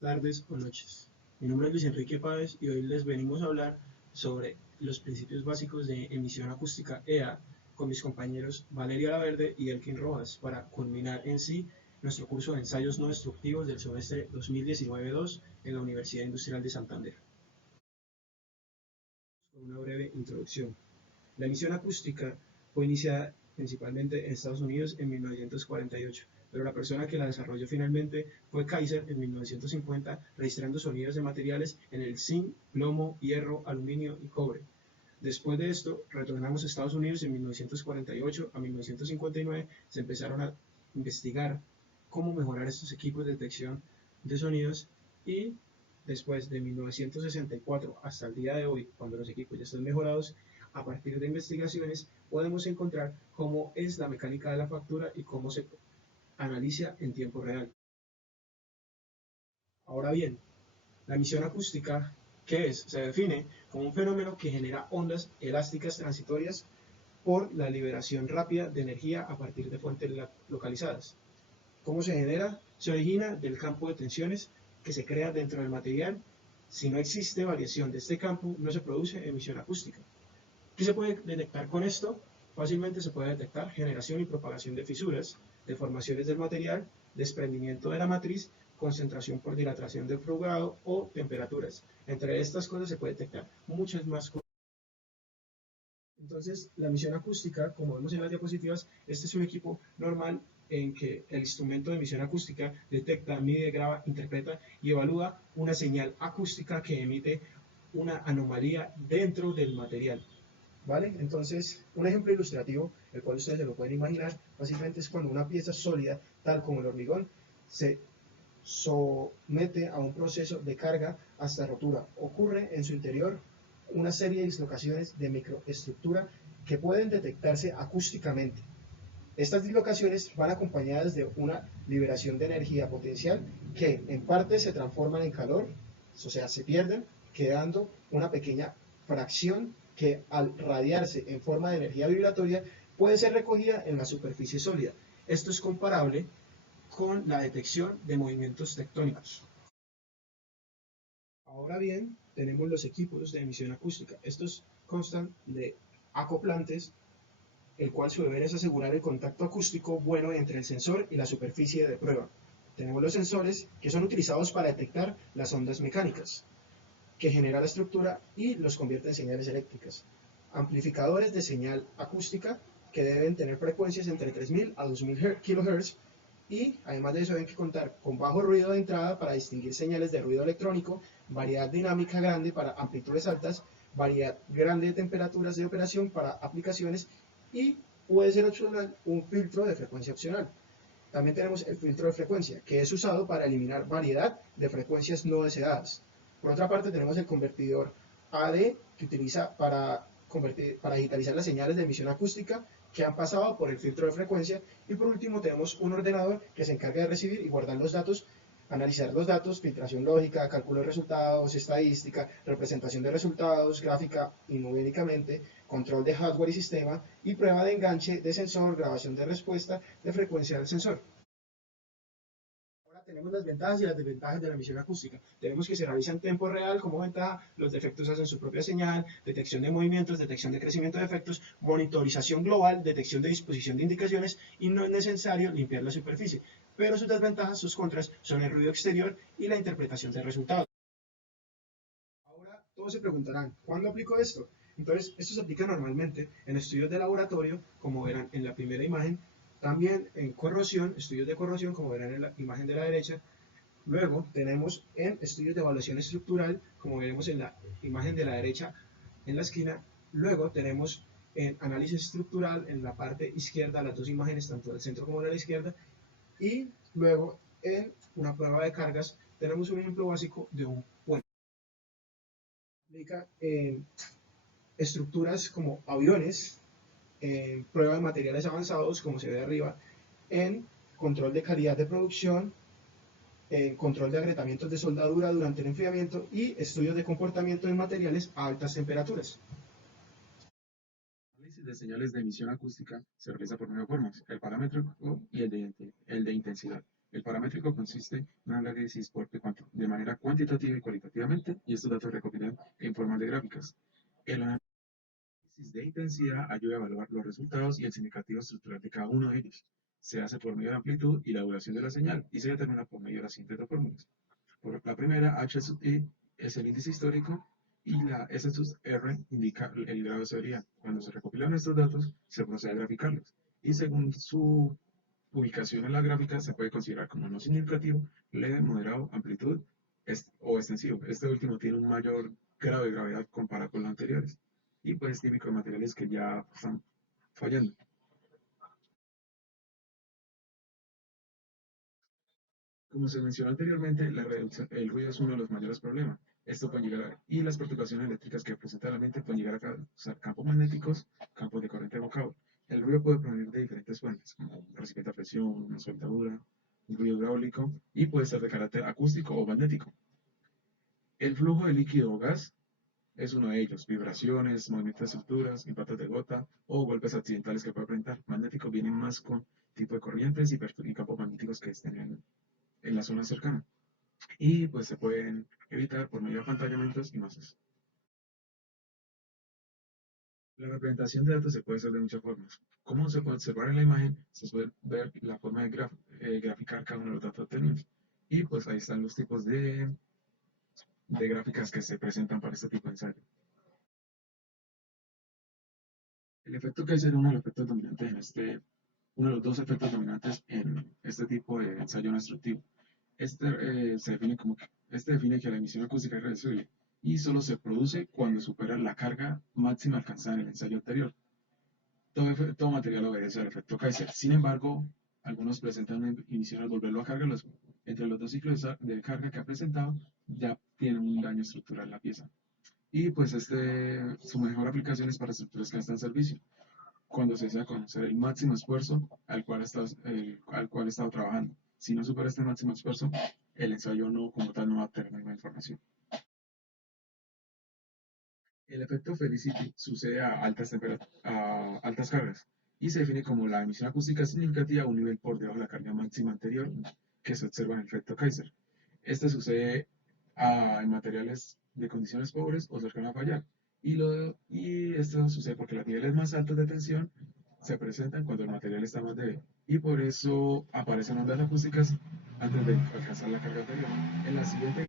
Tardes o noches. Mi nombre es Luis Enrique Páez y hoy les venimos a hablar sobre los principios básicos de emisión acústica EA con mis compañeros Valeria Laverde y Elkin Rojas para culminar en sí nuestro curso de ensayos no destructivos del semestre 2019-2 en la Universidad Industrial de Santander. Con una breve introducción. La emisión acústica fue iniciada principalmente en Estados Unidos en 1948, pero la persona que la desarrolló finalmente fue Kaiser en 1950, registrando sonidos de materiales en el zinc, plomo, hierro, aluminio y cobre. Después de esto, retornamos a Estados Unidos en 1948 a 1959, se empezaron a investigar cómo mejorar estos equipos de detección de sonidos y después de 1964 hasta el día de hoy, cuando los equipos ya están mejorados, a partir de investigaciones podemos encontrar cómo es la mecánica de la factura y cómo se analiza en tiempo real. Ahora bien, la emisión acústica, ¿qué es? Se define como un fenómeno que genera ondas elásticas transitorias por la liberación rápida de energía a partir de fuentes localizadas. ¿Cómo se genera? Se origina del campo de tensiones que se crea dentro del material. Si no existe variación de este campo, no se produce emisión acústica. ¿Qué se puede detectar con esto? Fácilmente se puede detectar generación y propagación de fisuras, deformaciones del material, desprendimiento de la matriz, concentración por dilatación del fluido o temperaturas. Entre estas cosas se puede detectar muchas más cosas. Entonces, la emisión acústica, como vemos en las diapositivas, este es un equipo normal en que el instrumento de emisión acústica detecta, mide, graba, interpreta y evalúa una señal acústica que emite una anomalía dentro del material. ¿Vale? Entonces, un ejemplo ilustrativo, el cual ustedes se lo pueden imaginar, básicamente es cuando una pieza sólida, tal como el hormigón, se somete a un proceso de carga hasta rotura. Ocurre en su interior una serie de dislocaciones de microestructura que pueden detectarse acústicamente. Estas dislocaciones van acompañadas de una liberación de energía potencial que en parte se transforman en calor, o sea, se pierden, quedando una pequeña fracción que al radiarse en forma de energía vibratoria puede ser recogida en la superficie sólida. Esto es comparable con la detección de movimientos tectónicos. Ahora bien, tenemos los equipos de emisión acústica. Estos constan de acoplantes, el cual su deber es asegurar el contacto acústico bueno entre el sensor y la superficie de prueba. Tenemos los sensores, que son utilizados para detectar las ondas mecánicas, que genera la estructura y los convierte en señales eléctricas. Amplificadores de señal acústica, que deben tener frecuencias entre 3000 a 2000 kHz, y además de eso deben contar con bajo ruido de entrada para distinguir señales de ruido electrónico, variedad dinámica grande para amplitudes altas, variedad grande de temperaturas de operación para aplicaciones y puede ser opcional un filtro de frecuencia opcional. También tenemos el filtro de frecuencia, que es usado para eliminar variedad de frecuencias no deseadas. Por otra parte, tenemos el convertidor AD, que utiliza para digitalizar las señales de emisión acústica que han pasado por el filtro de frecuencia. Y por último, tenemos un ordenador que se encarga de recibir y guardar los datos, analizar los datos, filtración lógica, cálculo de resultados, estadística, representación de resultados, gráfica y numéricamente, control de hardware y sistema, y prueba de enganche de sensor, grabación de respuesta de frecuencia del sensor. Ahora tenemos las ventajas y las desventajas de la emisión acústica. Tenemos que se realiza en tiempo real como ventaja, los defectos hacen su propia señal, detección de movimientos, detección de crecimiento de efectos, monitorización global, detección de disposición de indicaciones y no es necesario limpiar la superficie. Pero sus desventajas, sus contras, son el ruido exterior y la interpretación del resultado. Ahora todos se preguntarán, ¿cuándo aplico esto? Entonces, esto se aplica normalmente en estudios de laboratorio, como verán en la primera imagen, también en corrosión, estudios de corrosión, como verán en la imagen de la derecha. Luego tenemos en estudios de evaluación estructural, como veremos en la imagen de la derecha en la esquina. Luego tenemos en análisis estructural en la parte izquierda, las dos imágenes, tanto del centro como de la izquierda. Y luego en una prueba de cargas tenemos un ejemplo básico de un puente. Aplica en estructuras como aviones, en prueba de materiales avanzados, como se ve arriba, en control de calidad de producción, en control de agrietamientos de soldadura durante el enfriamiento y estudios de comportamiento de materiales a altas temperaturas. El análisis de señales de emisión acústica se realiza por medio de formas, el paramétrico y el de intensidad. El paramétrico consiste en un análisis de manera cuantitativa y cualitativamente, y estos datos se recopilan en forma de gráficas. El análisis de intensidad ayuda a evaluar los resultados y el significativo estructural de cada uno de ellos. Se hace por medio de la amplitud y la duración de la señal y se determina por medio de las siguientes dos fórmulas. Por la primera, H sub i es el índice histórico y la S sub R indica el grado de severidad. Cuando se recopilan estos datos, se procede a graficarlos y según su ubicación en la gráfica se puede considerar como no significativo, leve, moderado, amplitud o extensivo. Este último tiene un mayor grado de gravedad comparado con los anteriores y pues típicos materiales que ya están fallando. Como se mencionó anteriormente, el ruido es uno de los mayores problemas. Esto puede llegar y las perturbaciones eléctricas que presenta la mente pueden llegar a causar campos magnéticos, campos de corriente evocado. El ruido puede provenir de diferentes fuentes, como un recipiente a presión, una soldadura, un ruido hidráulico, y puede ser de carácter acústico o magnético. El flujo de líquido o gas es uno de ellos. Vibraciones, movimientos de estructuras, impactos de gota o golpes accidentales que puede presentar. Magnéticos vienen más con tipo de corrientes y campos magnéticos que estén en la zona cercana. Y pues se pueden evitar por medio de apantallamientos y masas. La representación de datos se puede hacer de muchas formas. Como se puede observar en la imagen, se puede ver la forma de graficar cada uno de los datos obtenidos. Y pues ahí están los tipos de gráficas que se presentan para este tipo de ensayo. El efecto Kaiser es uno de los efectos dominantes uno de los dos efectos dominantes en este tipo de ensayo no destructivo. Este define que la emisión acústica es reversible y solo se produce cuando supera la carga máxima alcanzada en el ensayo anterior. Todo material obedece al efecto Kaiser. Sin embargo, algunos presentan una emisión al volverlo a cargar. Entre los dos ciclos de carga que ha presentado, ya tiene un daño estructural en la pieza. Y pues su mejor aplicación es para estructuras que están en servicio, cuando se desea conocer el máximo esfuerzo al cual ha estado trabajando. Si no supera este máximo esfuerzo, el ensayo no, como tal, no va a tener ninguna información. El efecto Felicity sucede a altas cargas y se define como la emisión acústica significativa a un nivel por debajo de la carga máxima anterior que se observa en el efecto Kaiser. Este sucede en materiales de condiciones pobres o cercanos a fallar. Y esto sucede porque los niveles más altos de tensión se presentan cuando el material está más débil. Y por eso aparecen ondas acústicas antes de alcanzar la carga anterior. En la siguiente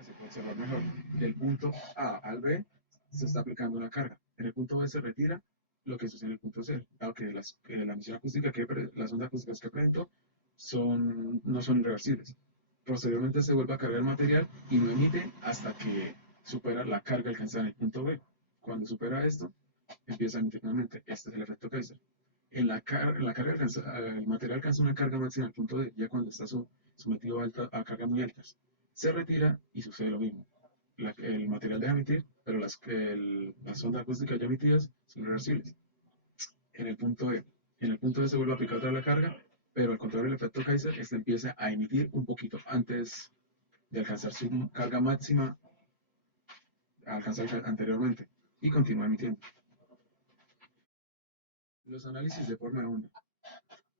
se puede observar mejor. Del punto A al B se está aplicando una carga. En el punto B se retira lo que sucede en el punto C, dado que la emisión acústica las ondas acústicas que presento no son irreversibles. Posteriormente se vuelve a cargar el material y no emite hasta que supera la carga alcanzada en el punto B. Cuando supera esto, empieza a emitir nuevamente. Este es el efecto Kaiser. En la carga el material alcanza una carga máxima al punto D, ya cuando está sometido a cargas muy altas. Se retira y sucede lo mismo. El material deja emitir, pero las ondas acústicas ya emitidas son reversibles. En el punto E. En el punto E se vuelve a aplicar otra vez la carga, pero al contrario del efecto Kaiser, este empieza a emitir un poquito antes de alcanzar su carga máxima alcanzada anteriormente y continúa emitiendo. Los análisis de forma de onda.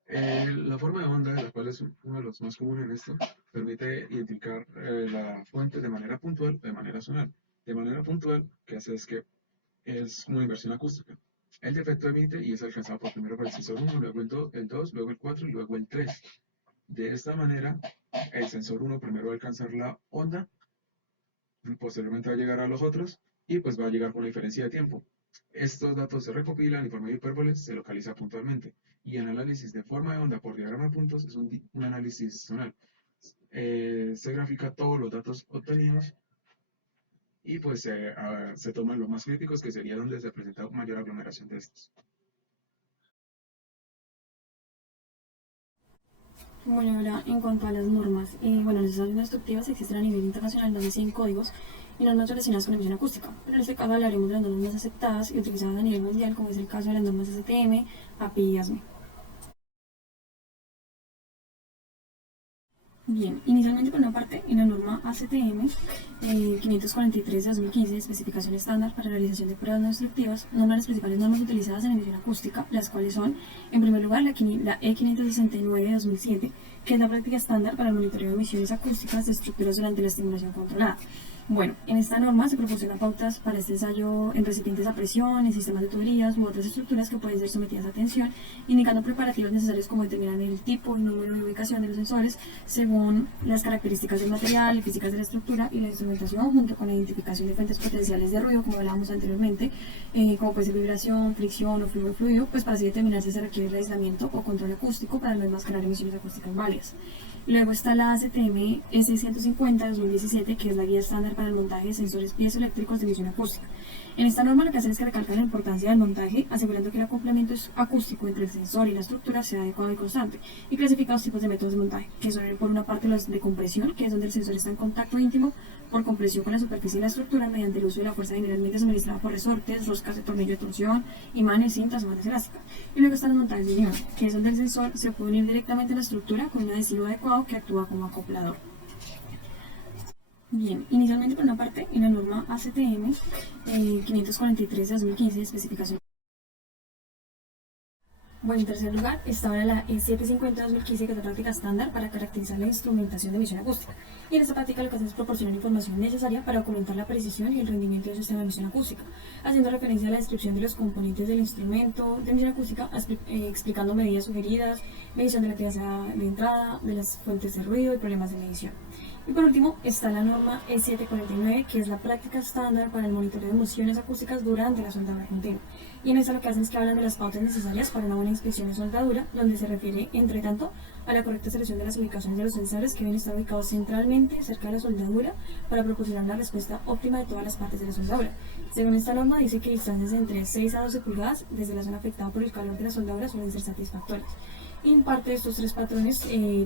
La forma de onda, la cual es uno de los más comunes en esto, permite identificar la fuente de manera puntual o de manera zonal. De manera puntual, que hace es que es una inversión acústica. El defecto emite y es alcanzado primero por el sensor 1, luego el 2, luego el 4 y luego el 3. De esta manera, el sensor 1 primero va a alcanzar la onda, posteriormente va a llegar a los otros y pues va a llegar con una diferencia de tiempo. Estos datos se recopilan y por medio de hipérboles se localiza puntualmente. Y el análisis de forma de onda por diagrama de puntos es un análisis zonal. Se grafica todos los datos obtenidos y pues se toman los más críticos, que sería donde se presenta mayor aglomeración de estos. Bueno, ahora en cuanto a las normas, bueno, las normas destructivas existen a nivel internacional más de 100 códigos y normas relacionadas con emisión acústica. Pero en este caso hablaremos de las normas más aceptadas y utilizadas a nivel mundial, como es el caso de las normas STM, API y ASME. Bien, inicialmente por una parte, en la norma ACTM 543 de 2015, especificación estándar para realización de pruebas no destructivas, nombra las principales normas utilizadas en emisión acústica, las cuales son, en primer lugar, la E569 de 2007, que es la práctica estándar para el monitoreo de emisiones acústicas de estructuras durante la estimulación controlada. Bueno, en esta norma se proporcionan pautas para este ensayo en recipientes a presión, en sistemas de tuberías u otras estructuras que pueden ser sometidas a tensión, indicando preparativos necesarios como determinar el tipo, el número y ubicación de los sensores según las características del material y físicas de la estructura y la instrumentación, junto con la identificación de fuentes potenciales de ruido, como hablábamos anteriormente, como puede ser vibración, fricción o flujo de fluido, pues para así determinar si se requiere el aislamiento o control acústico para no enmascarar emisiones acústicas válidas. Luego está la ACTM S150 de 2017, que es la guía estándar para el montaje de sensores piezoeléctricos de emisión acústica. En esta norma lo que hacen es que recalcan la importancia del montaje, asegurando que el acoplamiento acústico entre el sensor y la estructura sea adecuado y constante, y clasifica dos tipos de métodos de montaje, que son por una parte los de compresión, que es donde el sensor está en contacto íntimo por compresión con la superficie de la estructura mediante el uso de la fuerza generalmente suministrada por resortes, roscas de tornillo de torsión, imanes, cintas o bandas elásticas. Y luego están los montajes de unión, que es donde el sensor se puede unir directamente a la estructura con un adhesivo adecuado que actúa como acoplador. Bien, inicialmente por una parte, en la norma ACTM 543 de 2015, especificación. Bueno, en tercer lugar está ahora la E750 de 2015, que es la práctica estándar para caracterizar la instrumentación de emisión acústica. Y en esta práctica lo que hace es proporcionar información necesaria para aumentar la precisión y el rendimiento del sistema de emisión acústica, haciendo referencia a la descripción de los componentes del instrumento de emisión acústica, explicando medidas sugeridas, medición de la actividad de entrada, de las fuentes de ruido y problemas de medición. Y por último está la norma E749, que es la práctica estándar para el monitoreo de emociones acústicas durante la soldadura continua. Y en esta lo que hacen es que hablan de las pautas necesarias para una buena inspección de soldadura, donde se refiere, entre tanto, a la correcta selección de las ubicaciones de los sensores que deben estar ubicados centralmente cerca de la soldadura para proporcionar una respuesta óptima de todas las partes de la soldadura. Según esta norma, dice que distancias entre 6 a 12 pulgadas desde la zona afectada por el calor de la soldadura suelen ser satisfactorias. Imparte estos tres patrones,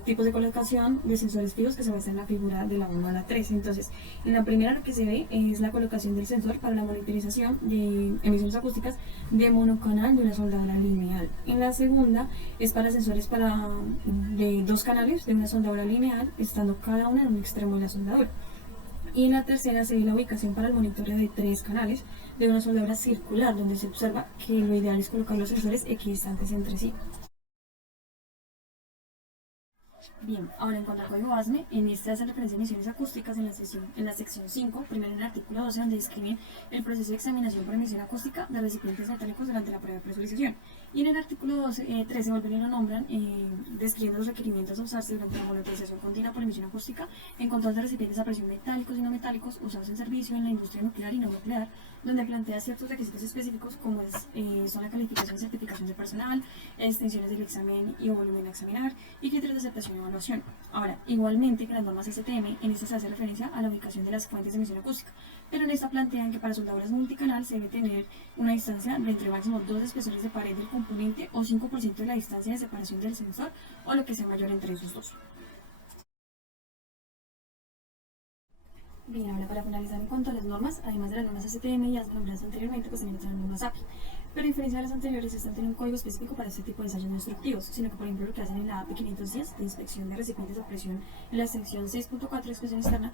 tipos de colocación de sensores fijos que se muestran en la figura de la 1 a la 3. Entonces, en la primera lo que se ve es la colocación del sensor para la monitorización de emisiones acústicas de monocanal de una soldadura lineal. En la segunda es para sensores de 2 canales de una soldadura lineal, estando cada una en un extremo de la soldadura. Y en la tercera se ve la ubicación para el monitoreo de 3 canales de una soldadura circular, donde se observa que lo ideal es colocar los sensores equidistantes entre sí. Bien, ahora en cuanto al código ASME, en este hace referencia a emisiones acústicas en la sección 5, primero en el artículo 12, donde describe el proceso de examinación por emisión acústica de recipientes metálicos durante la prueba de presurización. Y en el artículo 13 vuelven y lo nombran, describiendo los requerimientos a usarse durante la monitorización continua por emisión acústica en control de recipientes a presión metálicos y no metálicos usados en servicio en la industria nuclear y no nuclear, donde plantea ciertos requisitos específicos como son la calificación y certificación de personal, extensiones del examen y volumen a examinar y criterios de aceptación y evaluación. Ahora, igualmente que las normas STM, en esta se hace referencia a la ubicación de las fuentes de emisión acústica, pero en esta plantean que para soldaduras multicanal se debe tener una distancia de entre máximo 2 espesores de pared del componente o 5% de la distancia de separación del sensor o lo que sea mayor entre esos dos. Bien, ahora para finalizar en cuanto a las normas, además de las normas STM ya nombradas anteriormente, pues también están las normas API. Pero a diferencia de las anteriores, estas tienen un código específico para este tipo de ensayos no destructivos, sino que por ejemplo lo que hacen en la API 510 de inspección de recipientes a presión en la sección 6.4 de inspección externa,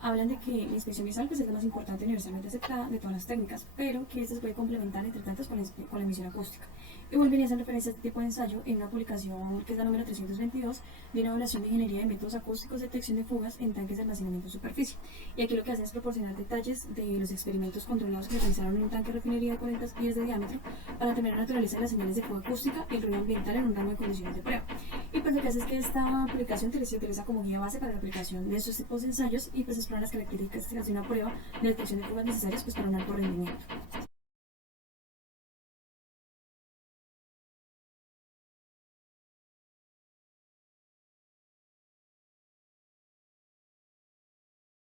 hablan de que la inspección visual pues, es la más importante y universalmente aceptada de todas las técnicas, pero que esta se puede complementar entre tantas con la emisión acústica. Y volvería a hacer referencia a este tipo de ensayo en una publicación que es la número 322 de una evaluación de ingeniería de métodos acústicos de detección de fugas en tanques de almacenamiento de superficie. Y aquí lo que hacen es proporcionar detalles de los experimentos controlados que realizaron en un tanque de refinería de 40 pies de diámetro para determinar la naturaleza de las señales de fuga acústica y el ruido ambiental en un rango de condiciones de prueba. Y pues lo que hace es que esta aplicación se utiliza como guía base para la aplicación de estos tipos de ensayos y pues explora las características de una prueba de detección de fugas necesarias pues, para un alto rendimiento.